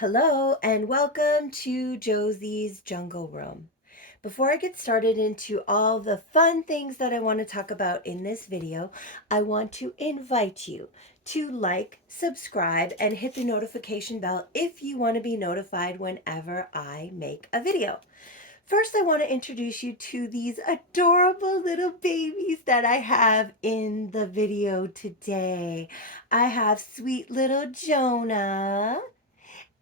Hello and welcome to Josie's Jungle Room. Before I get started into all the fun things that I want to talk about in this video, I want to invite you to like, subscribe, and hit the notification bell if you want to be notified whenever I make a video. First, I want to introduce you to these adorable little babies that I have in the video today. I have sweet little Jonah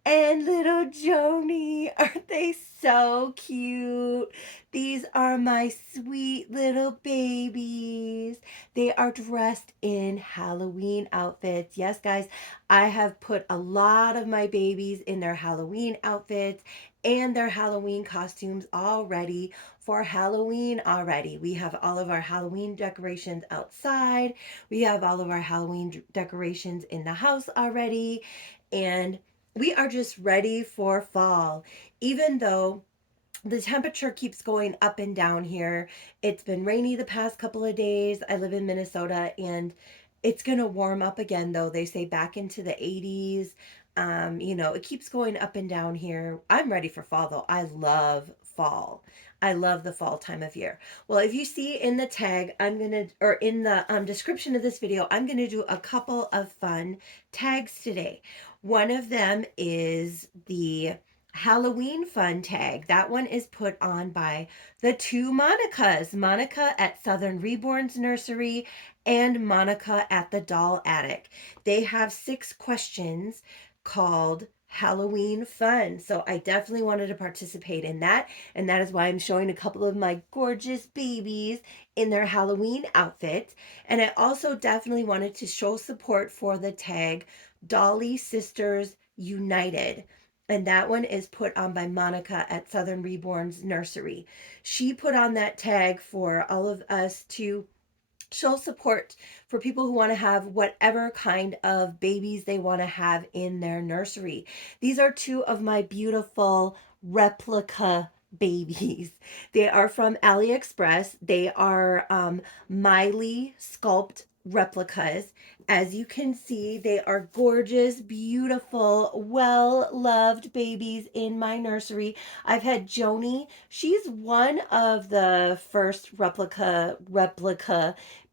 and little Joni. Aren't they so cute? These are my sweet little babies. They are dressed in Halloween outfits. Yes, guys, I have put a lot of my babies in their Halloween outfits and their Halloween costumes all ready for Halloween already. We have all of our Halloween decorations outside. We have all of our Halloween decorations in the house already. And we are just ready for fall. Even though the temperature keeps going up and down here, it's been rainy the past couple of days. I live in Minnesota and it's going to warm up again, though. They say back into the 80s. It keeps going up and down here. I'm ready for fall, though. I love fall. I love the fall time of year. Well, if you see in the tag, or in the description of this video, I'm going to do a couple of fun tags today. One of them is the Halloween fun tag. That one is put on by the two Monicas, Monica at Southern Reborn's Nursery and Monica at the Doll Attic. They have 6 questions called Halloween fun. So I definitely wanted to participate in that. And that is why I'm showing a couple of my gorgeous babies in their Halloween outfits. And I also definitely wanted to show support for the tag Dolly Sisters United. And that one is put on by Monica at Southern Reborn's Nursery. She put on that tag for all of us to show support for people who want to have whatever kind of babies they want to have in their nursery. These are 2 of my beautiful replica babies. They are from AliExpress. They are Miley sculpt replicas. As you can see, they are gorgeous, beautiful, well-loved babies in my nursery. I've had Joni. She's one of the first replica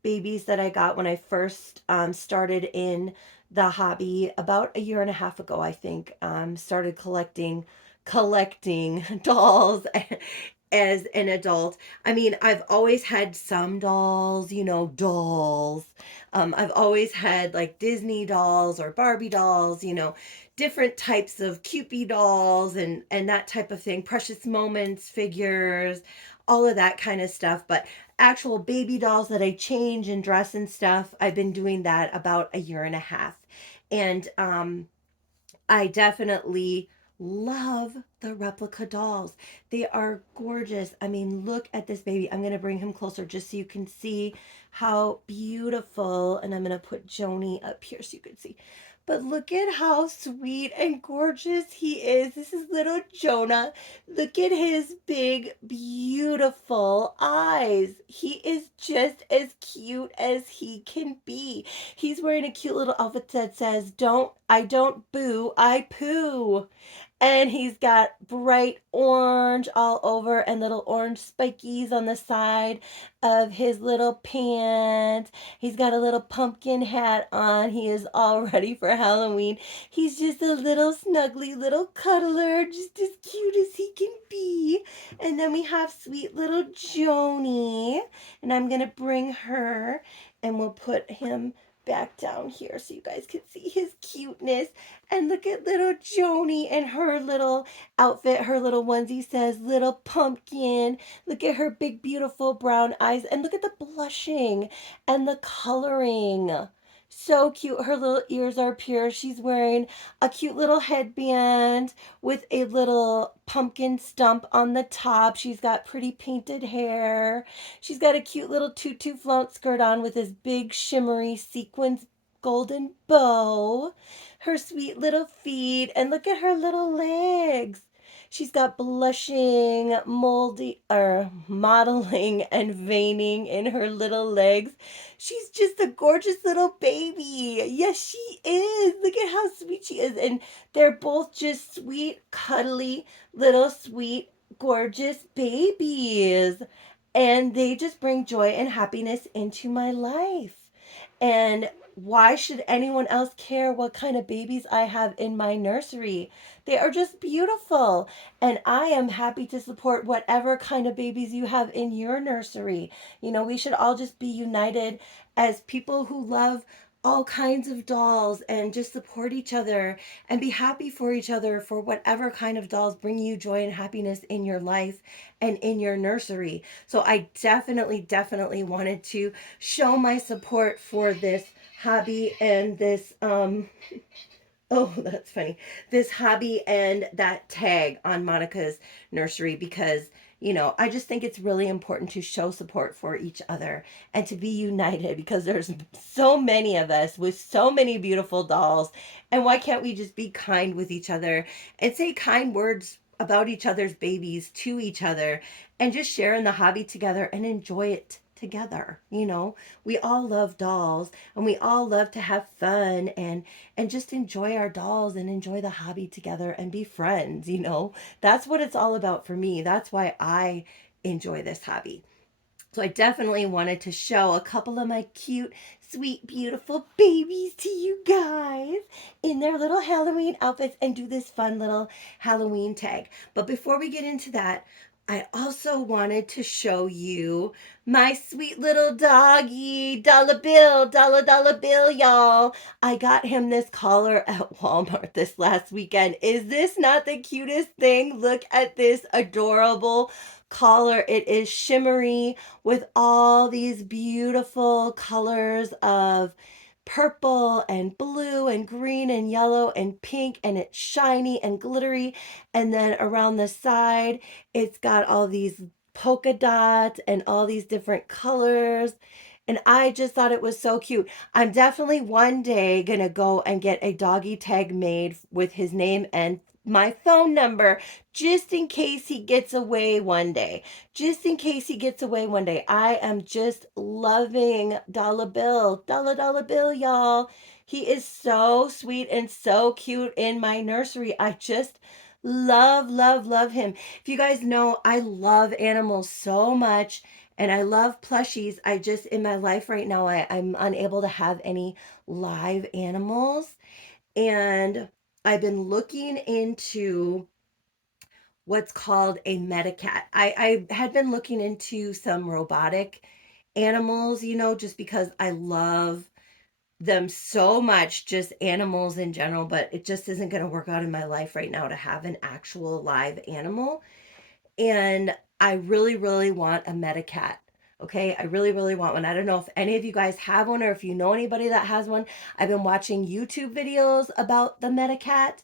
babies that I got when I first started in the hobby about a year and a half ago, I think. Started collecting dolls as an adult. I mean, I've always had some dolls, dolls. I've always had like Disney dolls or Barbie dolls, different types of Cupid dolls and that type of thing, precious moments figures, all of that kind of stuff. But actual baby dolls that I change and dress and stuff, I've been doing that about a year and a half. And I definitely love the replica dolls. They are gorgeous. I mean, look at this baby. I'm going to bring him closer just so you can see how beautiful. And I'm going to put Joni up here so you can see. But look at how sweet and gorgeous he is. This is little Jonah. Look at his big, beautiful eyes. He is just as cute as he can be. He's wearing a cute little outfit that says, I don't boo, I poo. And he's got bright orange all over and little orange spikies on the side of his little pants. He's got a little pumpkin hat on. He is all ready for Halloween. He's just a little snuggly little cuddler, just as cute as he can be. And then we have sweet little Joni. And I'm going to bring her and we'll put him back down here so you guys can see his cuteness. And look at little Joni and her little outfit. Her little onesie says little pumpkin. Look at her big beautiful brown eyes and look at the blushing and the coloring. So cute. Her little ears are pure. She's wearing a cute little headband with a little pumpkin stump on the top. She's got pretty painted hair. She's got a cute little tutu flounce skirt on with this big shimmery sequins golden bow. Her sweet little feet, and look at her little legs. She's got blushing, moldy, or modeling and veining in her little legs. She's just a gorgeous little baby. Yes, she is. Look at how sweet she is. And they're both just sweet, cuddly, little sweet, gorgeous babies. And they just bring joy and happiness into my life. And why should anyone else care what kind of babies I have in my nursery? They are just beautiful. And I am happy to support whatever kind of babies you have in your nursery. You know, we should all just be united as people who love all kinds of dolls and just support each other and be happy for each other for whatever kind of dolls bring you joy and happiness in your life and in your nursery. So I definitely wanted to show my support for this hobby and this oh, that's funny. This hobby and that tag on Monica's nursery because, you know, I just think it's really important to show support for each other and to be united because there's so many of us with so many beautiful dolls. And why can't we just be kind with each other and say kind words about each other's babies to each other and just share in the hobby together and enjoy it together? You know, we all love dolls and we all love to have fun and just enjoy our dolls and enjoy the hobby together and be friends, you know. That's what it's all about for me. That's why I enjoy this hobby. So I definitely wanted to show a couple of my cute, sweet, beautiful babies to you guys in their little Halloween outfits and do this fun little Halloween tag. But before we get into that, I also wanted to show you my sweet little doggy, Dollar Bill, y'all. I got him this collar at Walmart this last weekend. Is this not the cutest thing? Look at this adorable collar. It is shimmery with all these beautiful colors of purple and blue and green and yellow and pink, and it's shiny and glittery. And then around the side, it's got all these polka dots and all these different colors. And I just thought it was so cute. I'm definitely one day gonna go and get a doggy tag made with his name and my phone number just in case he gets away one day. Just in case he gets away one day. I am just loving Dollar Bill, y'all. He is so sweet and so cute in my nursery. I just love him. If you guys know, I love animals so much and I love plushies. I just, in my life right now, I'm unable to have any live animals. And I've been looking into what's called a Medicat. I had been looking into some robotic animals, you know, just because I love them so much, just animals in general, but it just isn't going to work out in my life right now to have an actual live animal. And I really want a Medicat. Okay, I really want one. I don't know if any of you guys have one or if you know anybody that has one. I've been watching YouTube videos about the Medicat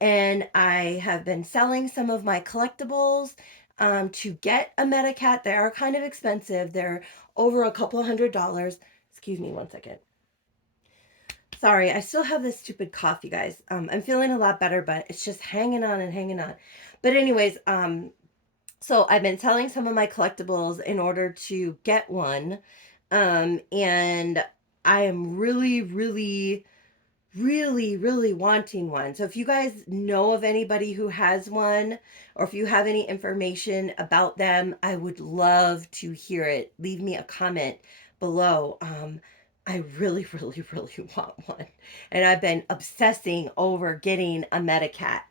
and I have been selling some of my collectibles to get a Medicat. They are kind of expensive. They're over a couple $100s. Excuse me one second. Sorry, I still have this stupid cough, you guys. I'm feeling a lot better, but it's just hanging on and hanging on. But anyways, so I've been selling some of my collectibles in order to get one. And I am really wanting one. So if you guys know of anybody who has one, or if you have any information about them, I would love to hear it. Leave me a comment below. I really want one. And I've been obsessing over getting a Medicat.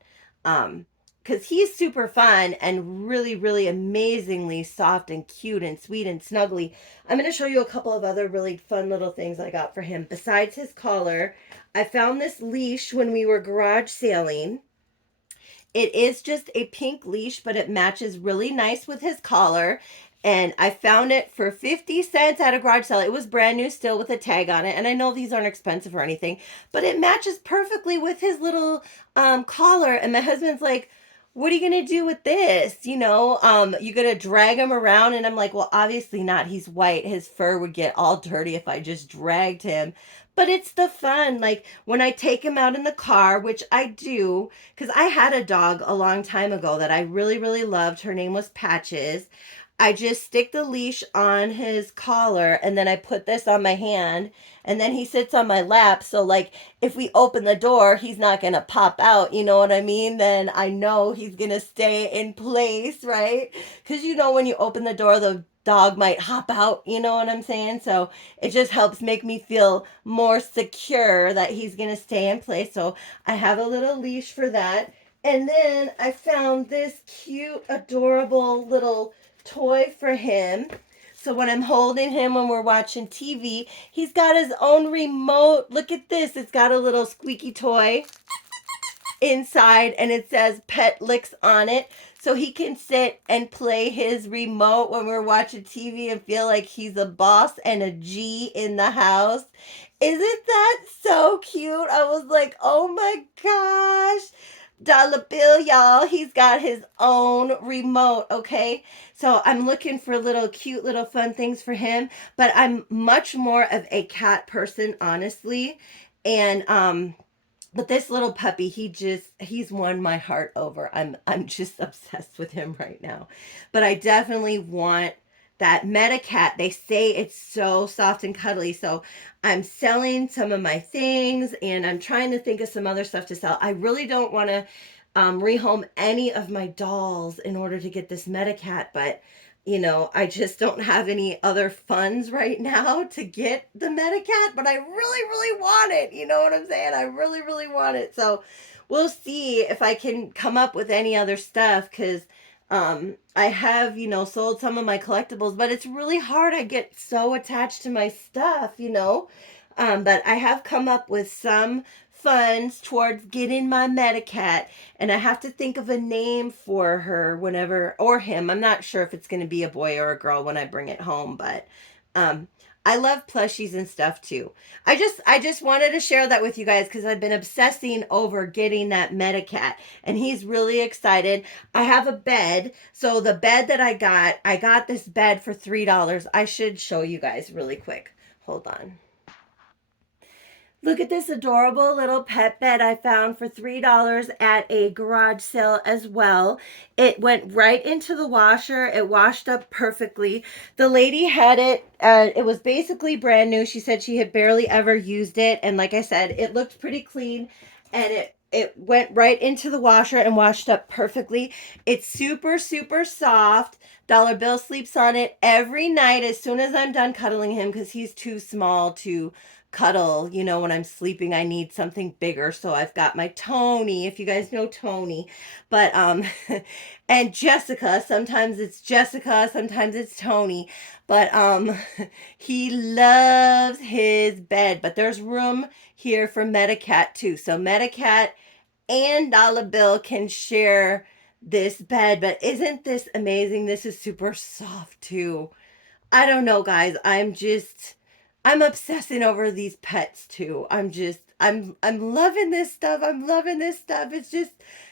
Because he's super fun and really amazingly soft and cute and sweet and snuggly. I'm going to show you a couple of other really fun little things I got for him. Besides his collar, I found this leash when we were garage sailing. It is just a pink leash, but it matches really nice with his collar. And I found it for 50 cents at a garage sale. It was brand new still with a tag on it. And I know these aren't expensive or anything, but it matches perfectly with his little collar. And my husband's like, what are you gonna do with this? You gonna drag him around? And I'm like, well, obviously not. He's white. His fur would get all dirty if I just dragged him. But it's the fun. Like when I take him out in the car, which I do, because I had a dog a long time ago that I really, really loved. Her name was Patches. I just stick the leash on his collar and then I put this on my hand and then he sits on my lap. So, like, if we open the door, he's not going to pop out. You know what I mean? Then I know he's going to stay in place, right? Because, when you open the door, the dog might hop out. You know what I'm saying? So it just helps make me feel more secure that he's going to stay in place. So I have a little leash for that. And then I found this cute, adorable little toy for him. So when I'm holding him when we're watching TV, he's got his own remote. Look at this. It's got a little squeaky toy inside and it says Pet Licks on it. So he can sit and play his remote when we're watching TV and feel like he's a boss and a G in the house. Isn't that so cute? I was like, oh my gosh. Dollar bill, y'all. He's got his own remote, okay? So I'm looking for little cute, little fun things for him. But I'm much more of a cat person, honestly. And but this little puppy, he's won my heart over. I'm just obsessed with him right now. But I definitely want that Metacat. They say it's so soft and cuddly. So I'm selling some of my things and I'm trying to think of some other stuff to sell. I really don't want to rehome any of my dolls in order to get this Metacat, but I just don't have any other funds right now to get the Metacat, but I really, really want it. You know what I'm saying? I really, really want it. So we'll see if I can come up with any other stuff because I have, sold some of my collectibles, but it's really hard. I get so attached to my stuff. But I have come up with some funds towards getting my Metacat, and I have to think of a name for her whenever, or him. I'm not sure if it's going to be a boy or a girl when I bring it home, but um, I love plushies and stuff too. I just wanted to share that with you guys because I've been obsessing over getting that Metacat, and he's really excited. I have a bed, so the bed that I got this bed for $3. I should show you guys really quick. Hold on. Look at this adorable little pet bed I found for $3 at a garage sale as well. It went right into the washer. It washed up perfectly. The lady had it. It was basically brand new. She said she had barely ever used it. And like I said, it looked pretty clean. And it went right into the washer and washed up perfectly. It's super, super soft. Dollar Bill sleeps on it every night as soon as I'm done cuddling him because he's too small to cuddle. When I'm sleeping, I need something bigger. So I've got my Tony, if you guys know Tony. But and Jessica, sometimes it's Tony. But he loves his bed. But there's room here for Metacat too. So Metacat and Dollar Bill can share this bed. But isn't this amazing? This is super soft too. I don't know, guys. I'm obsessing over these pets too. I'm loving this stuff. I'm loving this stuff. It's just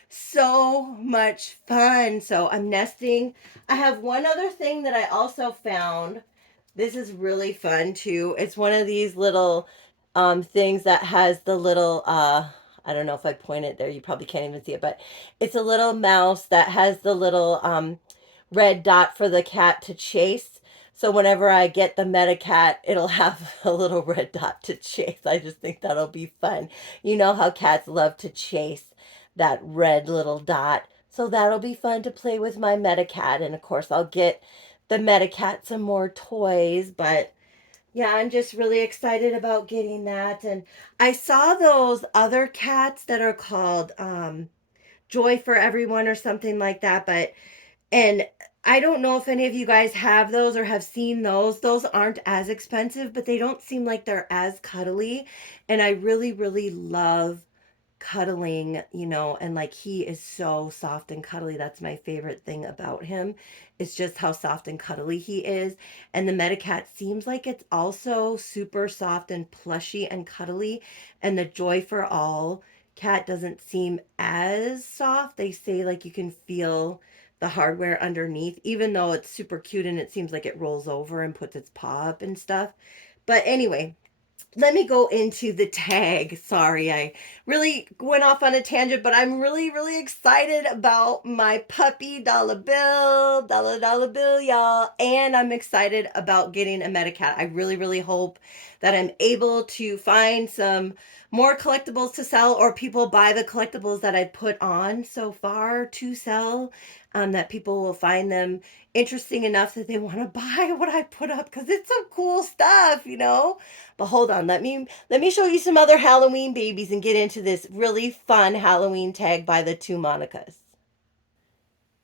so much fun. So I'm nesting. I have one other thing that I also found. This is really fun too. It's one of these little things that has the little I don't know if I point it there, you probably can't even see it, but it's a little mouse that has the little red dot for the cat to chase. So whenever I get the Metacat, it'll have a little red dot to chase. I just think that'll be fun. You know how cats love to chase that red little dot. So that'll be fun to play with my Metacat. And of course, I'll get the Metacat some more toys. But yeah, I'm just really excited about getting that. And I saw those other cats that are called Joy for Everyone or something like that. And I don't know if any of you guys have those or have seen those. Those aren't as expensive, but they don't seem like they're as cuddly. And I really, really love cuddling, and like he is so soft and cuddly. That's my favorite thing about him. It's just how soft and cuddly he is. And the Metacat seems like it's also super soft and plushy and cuddly. And the Joy for All cat doesn't seem as soft. They say like you can feel the hardware underneath, even though it's super cute and it seems like it rolls over and puts its paw up and stuff. But anyway, let me go into the tag. Sorry, I really went off on a tangent, but I'm really, really excited about my puppy, Dollar Bill, y'all. And I'm excited about getting a Metacat. I really, really hope that I'm able to find some more collectibles to sell, or people buy the collectibles that I put on so far to sell, that people will find them interesting enough that they want to buy what I put up, because it's some cool stuff, you know. But hold on, let me show you some other Halloween babies and get into this really fun Halloween tag by the two Monicas.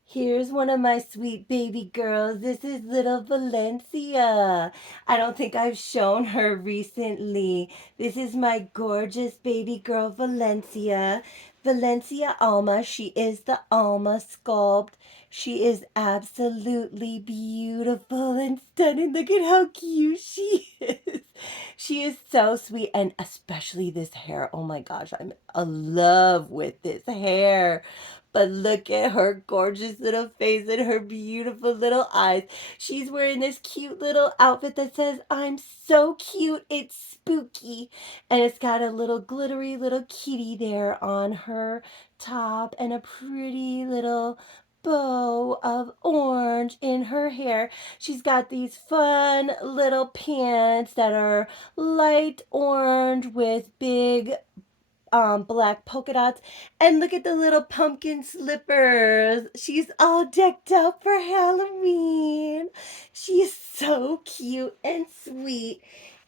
Here's one of my sweet baby girls. This is little Valencia. I don't think I've shown her recently. This is my gorgeous baby girl, Valencia. Valencia Alma. She is the Alma sculpt. She is absolutely beautiful and stunning. Look at how cute she is. She is so sweet, and especially this hair. Oh my gosh, I'm in love with this hair. But look at her gorgeous little face and her beautiful little eyes. She's wearing this cute little outfit that says, "I'm so cute, it's spooky." And it's got a little glittery little kitty there on her top and a pretty little bow of orange in her hair. She's got these fun little pants that are light orange with big black polka dots. And look at the little pumpkin slippers. She's all decked out for Halloween. She's so cute and sweet.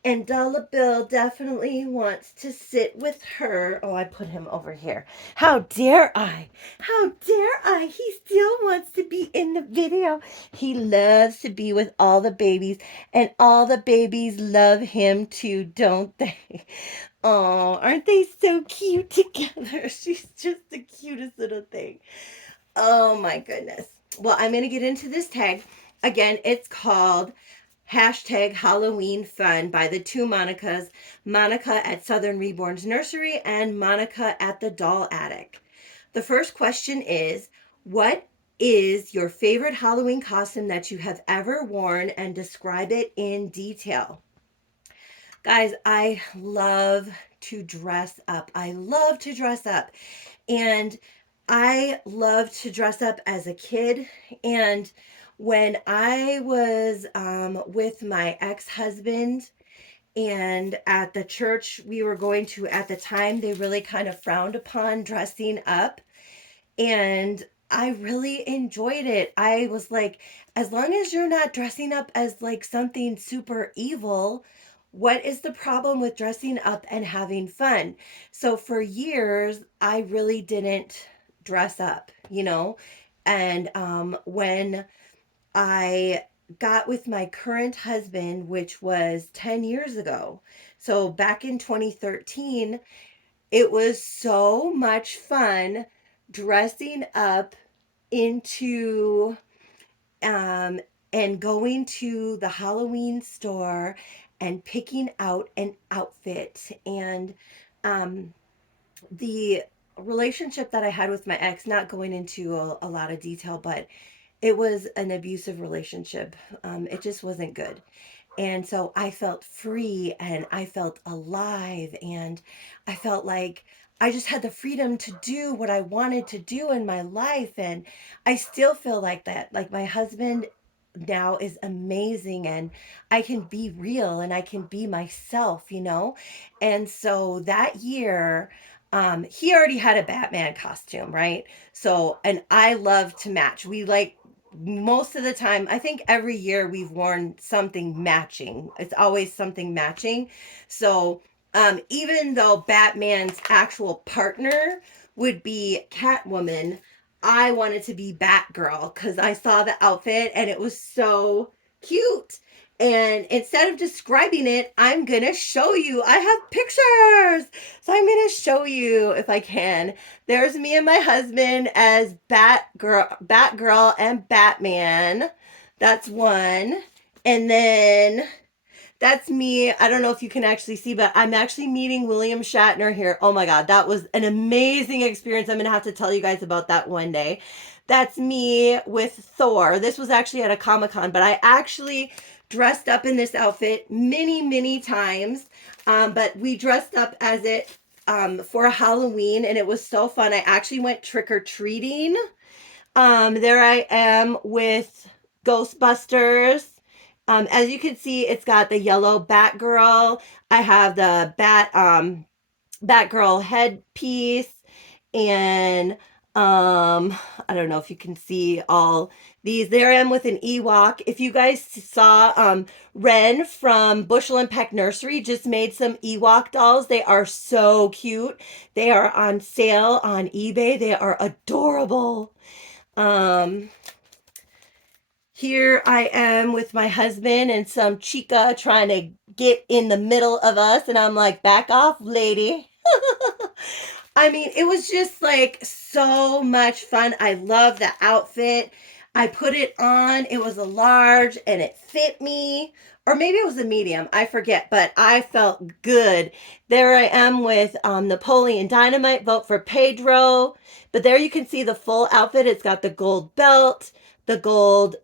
And Dollar Bill definitely wants to sit with her. Oh, I put him over here. How dare I? How dare I? He still wants to be in the video. He loves to be with all the babies, and all the babies love him too, don't they? Oh, aren't they so cute together? She's just the cutest little thing. Oh my goodness. Well, I'm going to get into this tag. Again, it's called hashtag Halloween Fun by the two Monicas, Monica at Southern Reborn's Nursery and Monica at the Doll Attic. The first question is, what is your favorite Halloween costume that you have ever worn, and describe it in detail? Guys, I love to dress up. I love to dress up. And I loved to dress up as a kid. And when I was with my ex husband, and at the church we were going to at the time, they really kind of frowned upon dressing up, and I really enjoyed it. I was like, as long as you're not dressing up as like something super evil, what is the problem with dressing up and having fun? So for years, I really didn't dress up, you know? And when I got with my current husband, which was 10 years ago, so back in 2013, it was so much fun dressing up into um and going to the Halloween store and picking out an outfit. And um the relationship that I had with my ex, not going into a lot of detail, but it was an abusive relationship. It just wasn't good. And so I felt free and I felt alive, and I felt like I just had the freedom to do what I wanted to do in my life. And I still feel like that. Like my husband now is amazing, and I can be real and I can be myself, you know? And so that year, he already had a Batman costume, right? So, and I love to match. We like, most of the time, I think every year we've worn something matching. It's always something matching. So even though Batman's actual partner would be Catwoman, I wanted to be Batgirl because I saw the outfit and it was so cute. And instead of describing it, I'm gonna show you. I have pictures, so I'm gonna show you if I can. There's me and my husband as Batgirl and Batman. That's one. And then That's me. I don't know if you can actually see, but I'm actually meeting William Shatner here. Oh my God, that was an amazing experience. I'm going to have to tell you guys about that one day. That's me with Thor. This was actually at a Comic Con, but I actually dressed up in this outfit many times. But we dressed up as it for Halloween, and it was so fun. I actually went trick or treating. There I am with Ghostbusters. As you can see, it's got the yellow Batgirl. I have the Batgirl headpiece, and I don't know if you can see all these. There I am with an Ewok. If you guys saw, Ren from Bushel and Peck Nursery just made some Ewok dolls. They are so cute. They are on sale on eBay. They are adorable. Um, Here I am with my husband and some chica trying to get in the middle of us, and I'm like, back off, lady. I mean, it was just like so much fun. I love the outfit. I put it on. It was a large and it fit me. Or maybe it was a medium. I forget, but I felt good. There I am with Napoleon Dynamite. Vote for Pedro. But there you can see the full outfit. It's got the gold belt, the gold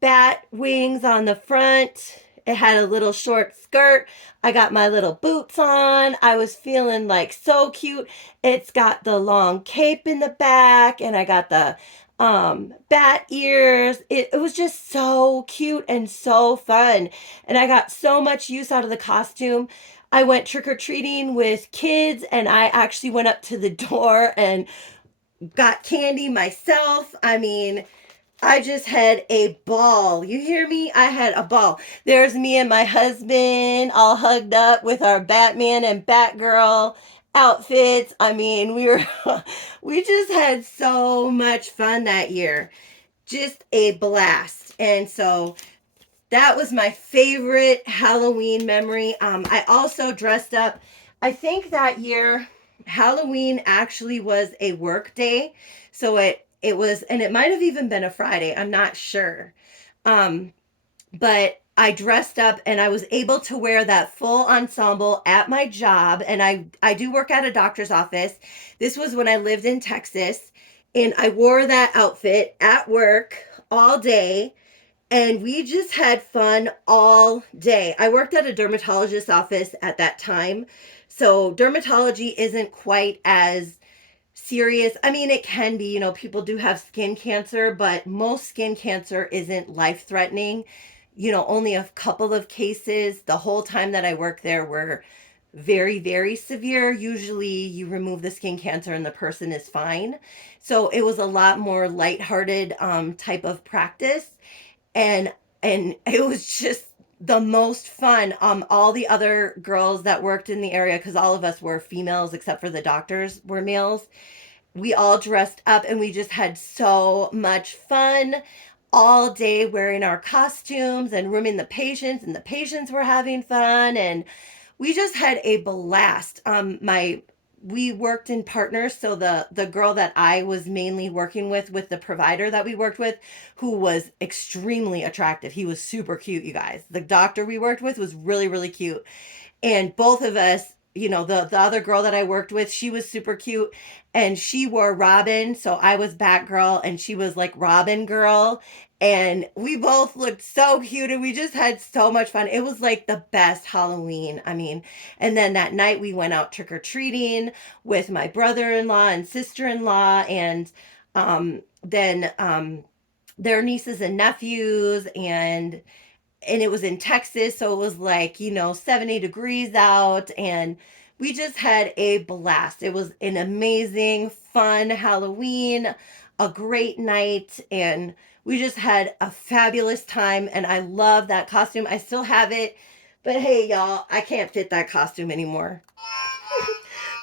bat wings on the front. It had a little short skirt. I got my little boots on. I was feeling like so cute. It's got the long cape in the back, and I got the bat ears. It was just so cute and so fun. And I got so much use out of the costume. I went trick-or-treating with kids, and I actually went up to the door and got candy myself. I mean, I just had a ball. You hear me? I had a ball. There's me and my husband all hugged up with our Batman and Batgirl outfits. I mean, we just had so much fun that year. Just a blast. And so that was my favorite Halloween memory. I also dressed up. I think that year Halloween actually was a work day, so it was, and it might have even been a Friday. I'm not sure. Um, but I dressed up and I was able to wear that full ensemble at my job. And I do work at a doctor's office. This was when I lived in Texas, and I wore that outfit at work all day, and we just had fun all day. I worked at a dermatologist's office at that time. So dermatology isn't quite as serious. I mean, it can be, people do have skin cancer, but most skin cancer isn't life threatening. Only a couple of cases the whole time that I worked there were very severe. Usually you remove the skin cancer and the person is fine. So it was a lot more lighthearted type of practice, and it was just the most fun. All the other girls that worked in the area, because all of us were females except for the doctors were males, we all dressed up and we just had so much fun all day wearing our costumes and rooming the patients, and the patients were having fun, and we just had a blast. My We worked in partners, so the girl that I was mainly working with the provider that we worked with, who was extremely attractive. He was super cute, you guys. The doctor we worked with was really cute, and both of us, the other girl that I worked with, she was super cute, and she wore Robin, so I was Batgirl and she was like Robin girl, and we both looked so cute and we just had so much fun. It was like the best Halloween. I mean, and then that night we went out trick-or-treating with my brother-in-law and sister-in-law, and then their nieces and nephews, and it was in Texas, so it was like, 70 degrees out, and we just had a blast. It was an amazing, fun Halloween, a great night, and we just had a fabulous time, and I love that costume. I still have it, but hey, y'all, I can't fit that costume anymore.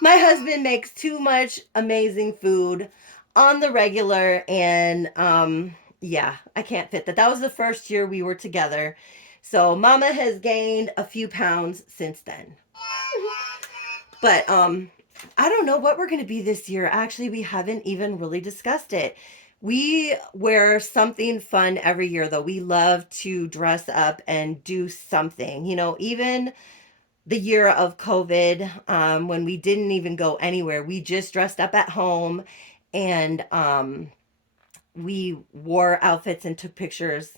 My husband makes too much amazing food on the regular, and yeah, I can't fit that. That was the first year we were together. So mama has gained a few pounds since then. But I don't know what we're going to be this year. Actually, we haven't even really discussed it. We wear something fun every year, though. We love to dress up and do something. Even the year of COVID, when we didn't even go anywhere, we just dressed up at home and we wore outfits and took pictures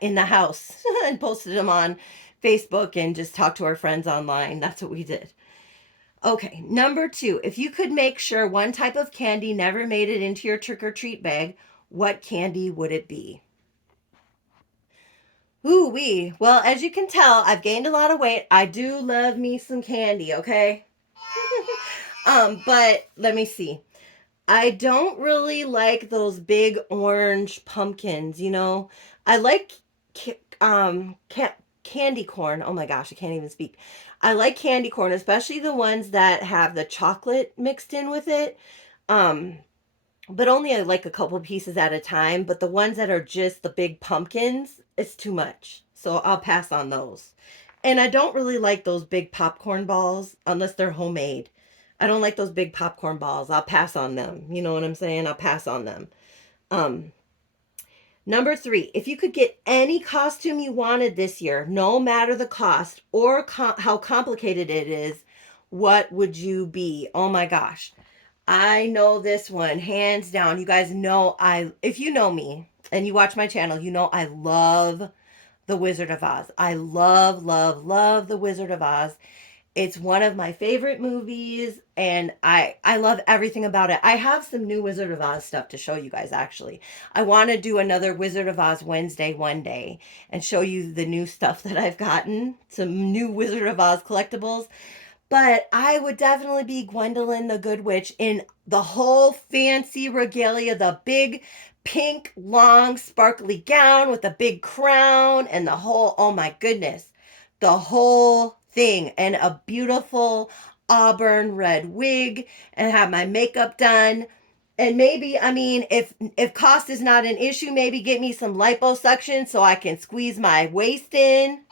in the house and posted them on Facebook and just talked to our friends online. That's what we did. Okay, number two, if you could make sure one type of candy never made it into your trick or treat bag, what candy would it be? Ooh wee. Well, as you can tell, I've gained a lot of weight. I do love me some candy, okay? But let me see. I don't really like those big orange pumpkins. I like candy corn. Oh my gosh, I can't even speak. I like candy corn, especially the ones that have the chocolate mixed in with it. Um, but only like a couple pieces at a time. But the ones that are just the big pumpkins, it's too much. So I'll pass on those. And I don't really like those big popcorn balls unless they're homemade. I don't like those big popcorn balls. I'll pass on them. You know what I'm saying? I'll pass on them. Um, Number three, if you could get any costume you wanted this year, no matter the cost or how complicated it is, what would you be? Oh my gosh. I know this one hands down. You guys know if you know me and you watch my channel, you know I love The Wizard of Oz. I love, love, love The Wizard of Oz. It's one of my favorite movies and I love everything about it. I have some new Wizard of Oz stuff to show you guys actually. I want to do another Wizard of Oz Wednesday one day and show you the new stuff that I've gotten, some new Wizard of Oz collectibles. But I would definitely be Gwendolyn the Good Witch in the whole fancy regalia, the big pink, long, sparkly gown with a big crown and the whole, oh my goodness, the whole thing. And a beautiful auburn red wig and have my makeup done. And maybe, I mean, if cost is not an issue, maybe get me some liposuction so I can squeeze my waist in.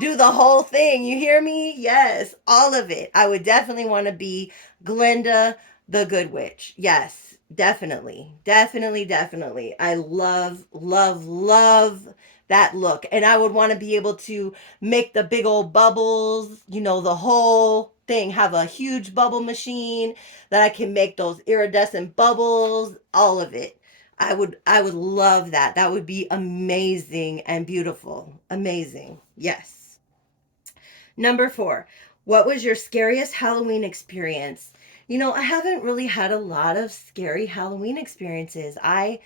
Do the whole thing. You hear me? Yes, all of it. I would definitely want to be Glinda the Good Witch. Yes, definitely. Definitely, definitely. I love, love, love that look. And I would want to be able to make the big old bubbles, the whole thing, have a huge bubble machine that I can make those iridescent bubbles, all of it. I would love that. That would be amazing and beautiful. Amazing. Yes. Number four, what was your scariest Halloween experience? I haven't really had a lot of scary Halloween experiences. I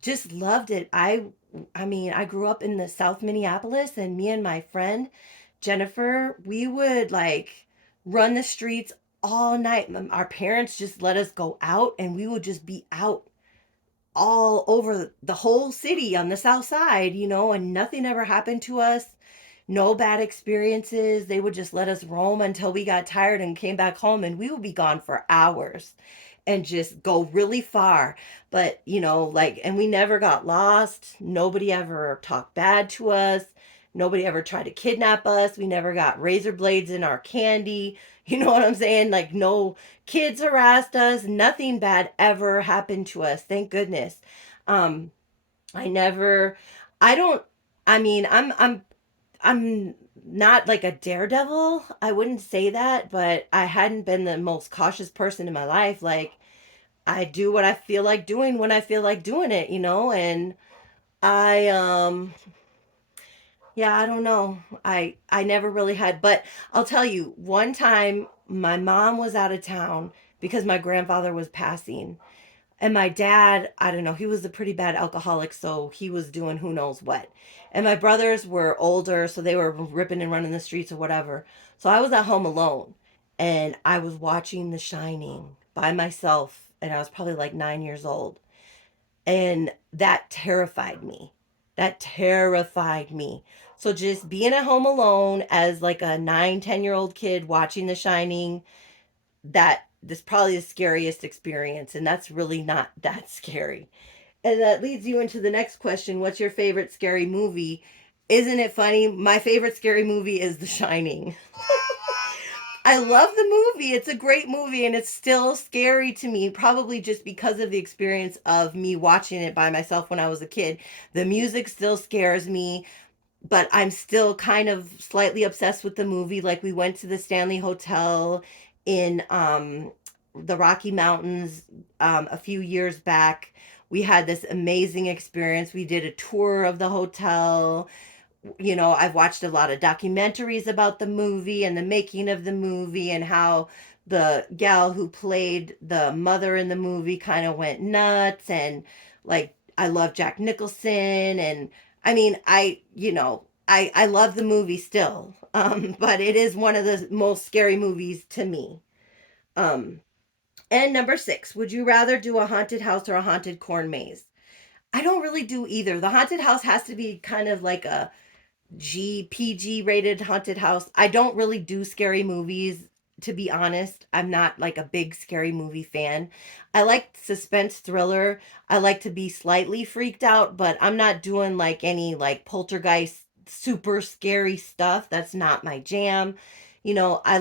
just loved it. I mean, I grew up in the South Minneapolis and me and my friend Jennifer, we would like run the streets all night. Our parents just let us go out and we would just be out all over the whole city on the south side, and nothing ever happened to us. No bad experiences. They would just let us roam until we got tired and came back home, and we would be gone for hours and just go really far. But, like, and we never got lost. Nobody ever talked bad to us. Nobody ever tried to kidnap us. We never got razor blades in our candy. You know what I'm saying? Like, no kids harassed us. Nothing bad ever happened to us. Thank goodness. Um, I never, I don't, I mean, I'm not like a daredevil. I wouldn't say that, but I hadn't been the most cautious person in my life. Like, I do what I feel like doing when I feel like doing it, and I yeah, I don't know. I never really had, but I'll tell you, one time my mom was out of town because my grandfather was passing. And my dad, I don't know, he was a pretty bad alcoholic, so he was doing who knows what. And my brothers were older, so they were ripping and running the streets or whatever. So I was at home alone and I was watching The Shining by myself, and I was probably like 9 years old. And that terrified me. That terrified me. So just being at home alone as like a 9, 10-year-old kid watching The Shining, that this probably the scariest experience, and that's really not that scary. And that leads you into the next question. What's your favorite scary movie? Isn't it funny? My favorite scary movie is The Shining. I love the movie. It's a great movie and it's still scary to me, probably just because of the experience of me watching it by myself when I was a kid. The music still scares me, but I'm still kind of slightly obsessed with the movie. Like we went to the Stanley Hotel in the Rocky Mountains a few years back. We had this amazing experience. We did a tour of the hotel. I've watched a lot of documentaries about the movie and the making of the movie and how the gal who played the mother in the movie kind of went nuts. And like, I love Jack Nicholson. And I mean, I love the movie still. But it is one of the most scary movies to me. Um, and number six, would you rather do a haunted house or a haunted corn maze? I don't really do either. The haunted house has to be kind of like a PG rated haunted house. I don't really do scary movies, to be honest. I'm not like a big scary movie fan. I like suspense thriller. I like to be slightly freaked out, but I'm not doing like any like poltergeist super scary stuff. That's not my jam. I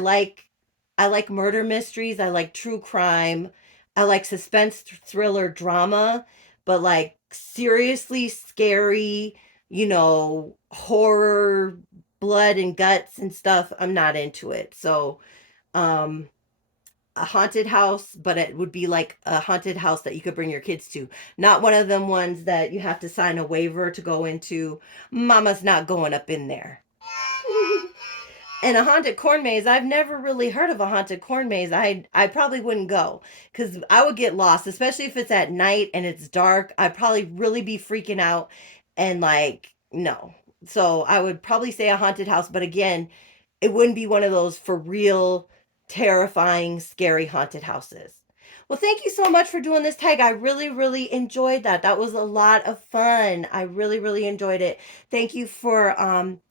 like murder mysteries. I like true crime. I like suspense thriller drama, but like seriously scary, horror, blood and guts and stuff, I'm not into it. So, um, a haunted house, but it would be like a haunted house that you could bring your kids to. Not one of them ones that you have to sign a waiver to go into. Mama's not going up in there. And a haunted corn maze, I've never really heard of a haunted corn maze. I probably wouldn't go because I would get lost, especially if it's at night and it's dark. I'd probably really be freaking out and like no. So I would probably say a haunted house, but again, it wouldn't be one of those for real terrifying, scary haunted houses. Well, thank you so much for doing this tag. I really, really enjoyed that. That was a lot of fun. I really, really enjoyed it. Thank you for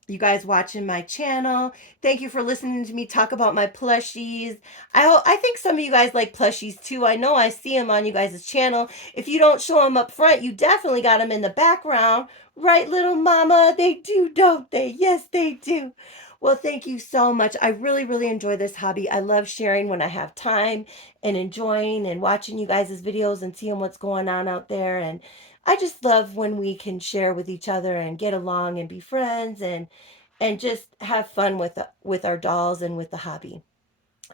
you guys watching my channel. Thank you for listening to me talk about my plushies. I think some of you guys like plushies too. I know I see them on you guys' channel. If you don't show them up front, you definitely got them in the background. Right, little mama? They do, don't they? Yes, they do. Well, thank you so much. I really, really enjoy this hobby. I love sharing when I have time and enjoying and watching you guys' videos and seeing what's going on out there. And I just love when we can share with each other and get along and be friends and just have fun with our dolls and with the hobby.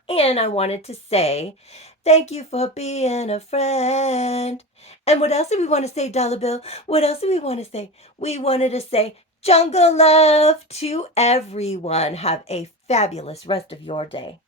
And I wanted to say thank you for being a friend. And what else do we want to say, Dollar Bill? What else do we want to say? We wanted to say jungle love to everyone. Have a fabulous rest of your day.